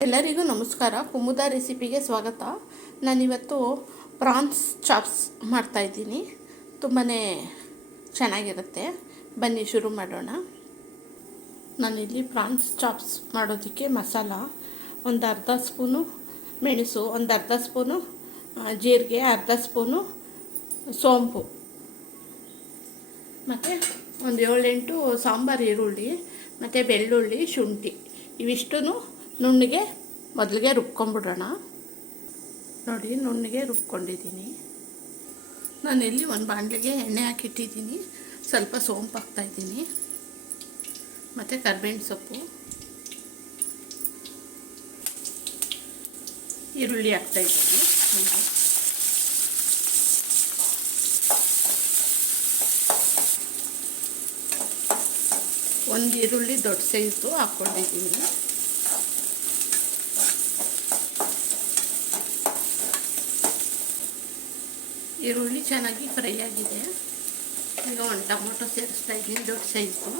ಎಲ್ಲರಿಗೂ ನಮಸ್ಕಾರ. ಕುಮುದ ರೆಸಿಪಿಗೆ ಸ್ವಾಗತ. ನಾನಿವತ್ತು ಪ್ರಾನ್ಸ್ ಚಾಪ್ಸ್ ಮಾಡ್ತಾಯಿದ್ದೀನಿ ತುಂಬಾ ಚೆನ್ನಾಗಿರುತ್ತೆ. ಬನ್ನಿ ಶುರು ಮಾಡೋಣ. ನಾನಿಲ್ಲಿ ಪ್ರಾನ್ಸ್ ಚಾಪ್ಸ್ ಮಾಡೋದಕ್ಕೆ ಮಸಾಲ ಒಂದು ಅರ್ಧ ಸ್ಪೂನು ಮೆಣಸು ಒಂದು ಅರ್ಧ ಸ್ಪೂನು ಜೀರಿಗೆ, ಅರ್ಧ ಸ್ಪೂನು ಸೋಂಪು. ಮತ್ತು ಒಂದು ಏಳೆಂಟು ಸಾಂಬಾರು, ಈರುಳ್ಳಿ, ಮತ್ತು ಬೆಳ್ಳುಳ್ಳಿ, ಶುಂಠಿ. ಇವಿಷ್ಟು ನುಣ್ಣಗೆ ಮೊದಲಿಗೆ ರುಬ್ಕೊಂಬಿಡೋಣ. ನೋಡಿ, ನುಣ್ಣಗೆ ರುಬ್ಕೊಂಡಿದ್ದೀನಿ. ನಾನು ಇಲ್ಲಿ ಒಂದು ಬಾಣಲಿಗೆ ಎಣ್ಣೆ ಹಾಕಿಟ್ಟಿದ್ದೀನಿ. ಸ್ವಲ್ಪ ಸೋಂಪು ಹಾಕ್ತಾಯಿದ್ದೀನಿ ಮತ್ತು ಕರ್ಬೇವಿನ ಸೊಪ್ಪು. ಈರುಳ್ಳಿ ಹಾಕ್ತಾಯಿದ್ದೀನಿ ಒಂದು ಈರುಳ್ಳಿ ದೊಡ್ಡ ಸೈಜು ಹಾಕ್ಕೊಂಡಿದ್ದೀನಿ. ಈರುಳ್ಳಿ ಚೆನ್ನಾಗಿ ಫ್ರೈ ಆಗಿದೆ. ಈಗ ಒಂದು ಟೊಮೊಟೊ ಸೇರಿಸ್ತಾ ಇದ್ದೀನಿ, ದೊಡ್ಡ ಸೈಜು.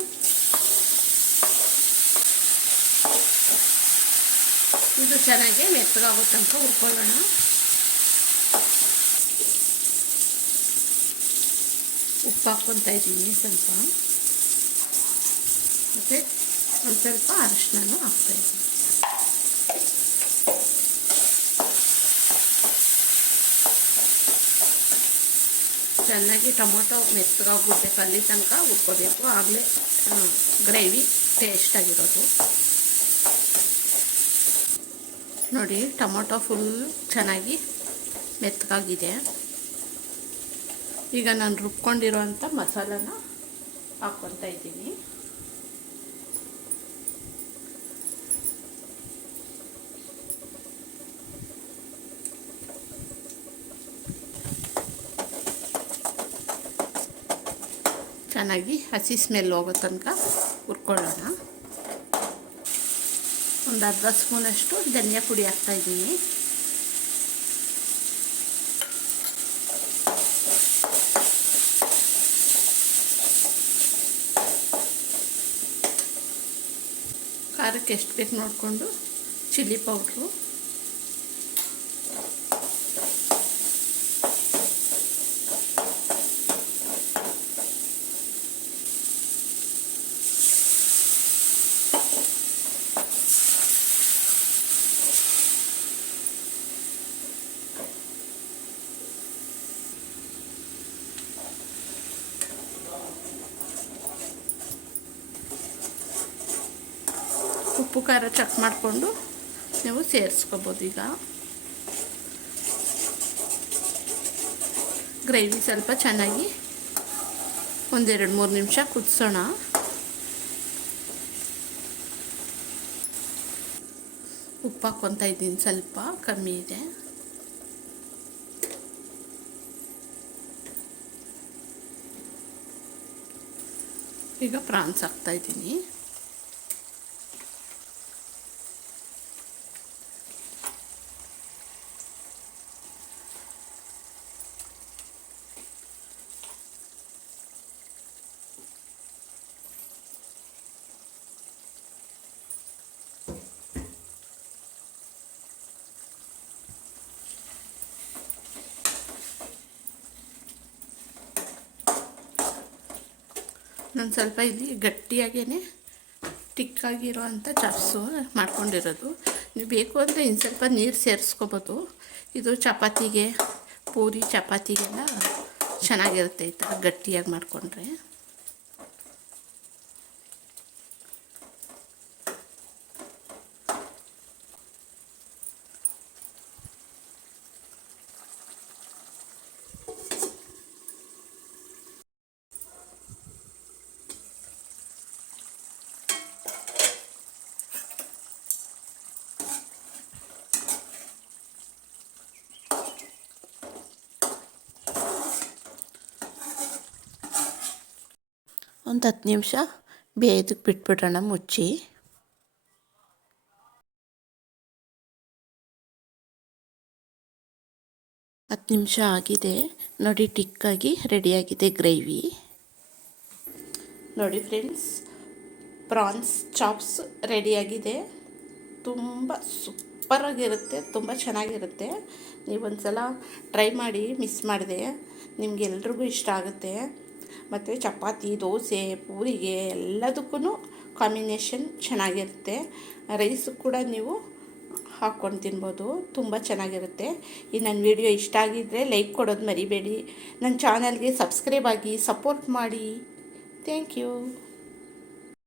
ಇದು ಚೆನ್ನಾಗಿ ಮೆತ್ತಗಾಗೋ ತನಕ ಹುರ್ಕೊಳ್ಳೋಣ. ಉಪ್ಪು ಹಾಕ್ಕೊತಾ ಇದ್ದೀನಿ ಸ್ವಲ್ಪ. ಮತ್ತು ಒಂದು ಸ್ವಲ್ಪ ಅರಿಶಿನೂ ಹಾಕ್ತಾಯಿದ್ದೀನಿ ಚೆನ್ನಾಗಿ ಟೊಮೊಟೊ ಮೆತ್ತಗಾಗ್ಬಿಡ್ಬೇಕು ಅಲ್ಲಿ ತನಕ ಉಟ್ಕೋಬೇಕು ಆಗಲೇ ಗ್ರೇವಿ ಟೇಸ್ಟಾಗಿರೋದು ನೋಡಿ, ಟೊಮೊಟೊ ಫುಲ್ ಚೆನ್ನಾಗಿ ಮೆತ್ತಗಾಗಿದೆ. ಈಗ ನಾನು ರುಬ್ಕೊಂಡಿರೋ ಅಂಥ ಮಸಾಲನ ಹಾಕ್ಕೊತಾ ಇದ್ದೀನಿ. ಚೆನ್ನಾಗಿ ಹಸಿ ಸ್ಮೆಲ್ ಹೋಗೋ ತನಕ ಹುರ್ಕೊಳ್ಳೋಣ. ಒಂದು ಅರ್ಧ ಸ್ಪೂನಷ್ಟು ಧನಿಯಾ ಪುಡಿ ಹಾಕ್ತಾಯಿದ್ದೀನಿ ಖಾರಕ್ಕೆ ಎಷ್ಟು ಬೇಕು ನೋಡಿಕೊಂಡು ಚಿಲ್ಲಿ ಪೌಡ್ರು. ಉಪ್ಪು ಖಾರ ಚಕ್ ಮಾಡಿಕೊಂಡು ನೀವು ಸೇರಿಸ್ಕೋಬೋದು ಈಗ. ಗ್ರೇವಿ ಸ್ವಲ್ಪ ಚೆನ್ನಾಗಿ ಒಂದೆರಡು ಮೂರು ನಿಮಿಷ ಕುದಿಸೋಣ. ಉಪ್ಪು ಹಾಕ್ಕೊತಾ ಇದ್ದೀನಿ ಸ್ವಲ್ಪ, ಕಮ್ಮಿ ಇದೆ. ಈಗ ಪ್ರಾನ್ಸ್ ಹಾಕ್ತಾಯಿದ್ದೀನಿ ನಾನು ಸ್ವಲ್ಪ ಇಲ್ಲಿ ಗಟ್ಟಿಯಾಗೇ ಟಿಕ್ಕಾಗಿರೋ ಅಂಥ ಚಾಪ್ಸು ಮಾಡ್ಕೊಂಡಿರೋದು. ನೀವು ಬೇಕು ಅಂದರೆ ಇನ್ನು ಸ್ವಲ್ಪ ನೀರು ಸೇರಿಸ್ಕೋಬೋದು. ಇದು ಚಪಾತಿಗೆ, ಪೂರಿ ಚಪಾತಿಗೆಲ್ಲ ಚೆನ್ನಾಗಿರುತ್ತೆ ಈ ಥರ ಗಟ್ಟಿಯಾಗಿ ಮಾಡಿಕೊಂಡ್ರೆ. ಒಂದು ಹತ್ತು ನಿಮಿಷ ಬೇಯದಕ್ಕೆ ಬಿಟ್ಬಿಡೋಣ ಮುಚ್ಚಿ. ಹತ್ತು ನಿಮಿಷ ಆಗಿದೆ. ನೋಡಿ, ಟಿಕ್ಕಾಗಿ ರೆಡಿಯಾಗಿದೆ ಗ್ರೇವಿ ನೋಡಿ ಫ್ರೆಂಡ್ಸ್ ಪ್ರಾನ್ಸ್ ಚಾಪ್ಸ್ ರೆಡಿಯಾಗಿದೆ ತುಂಬ ಸೂಪರಾಗಿರುತ್ತೆ ತುಂಬ ಚೆನ್ನಾಗಿರುತ್ತೆ. ನೀವೊಂದು ಸಲ ಟ್ರೈ ಮಾಡಿ ಮಿಸ್ ಮಾಡಿದೆ. ನಿಮಗೆಲ್ರಿಗೂ ಇಷ್ಟ ಆಗುತ್ತೆ. ಮತ್ತು ಚಪಾತಿ, ದೋಸೆ, ಪೂರಿಗೆ ಎಲ್ಲದಕ್ಕೂ ಕಾಂಬಿನೇಷನ್ ಚೆನ್ನಾಗಿರುತ್ತೆ. ರೈಸು ಕೂಡ ನೀವು ಹಾಕ್ಕೊಂಡು ತಿನ್ಬೋದು, ತುಂಬ ಚೆನ್ನಾಗಿರುತ್ತೆ. ಈ ನನ್ನ ವಿಡಿಯೋ ಇಷ್ಟ ಆಗಿದ್ದರೆ ಲೈಕ್ ಕೊಡೋದು ಮರಿಬೇಡಿ. ನನ್ನ ಚಾನಲ್ಗೆ ಸಬ್ಸ್ಕ್ರೈಬ್ ಆಗಿ ಸಪೋರ್ಟ್ ಮಾಡಿ. Thank you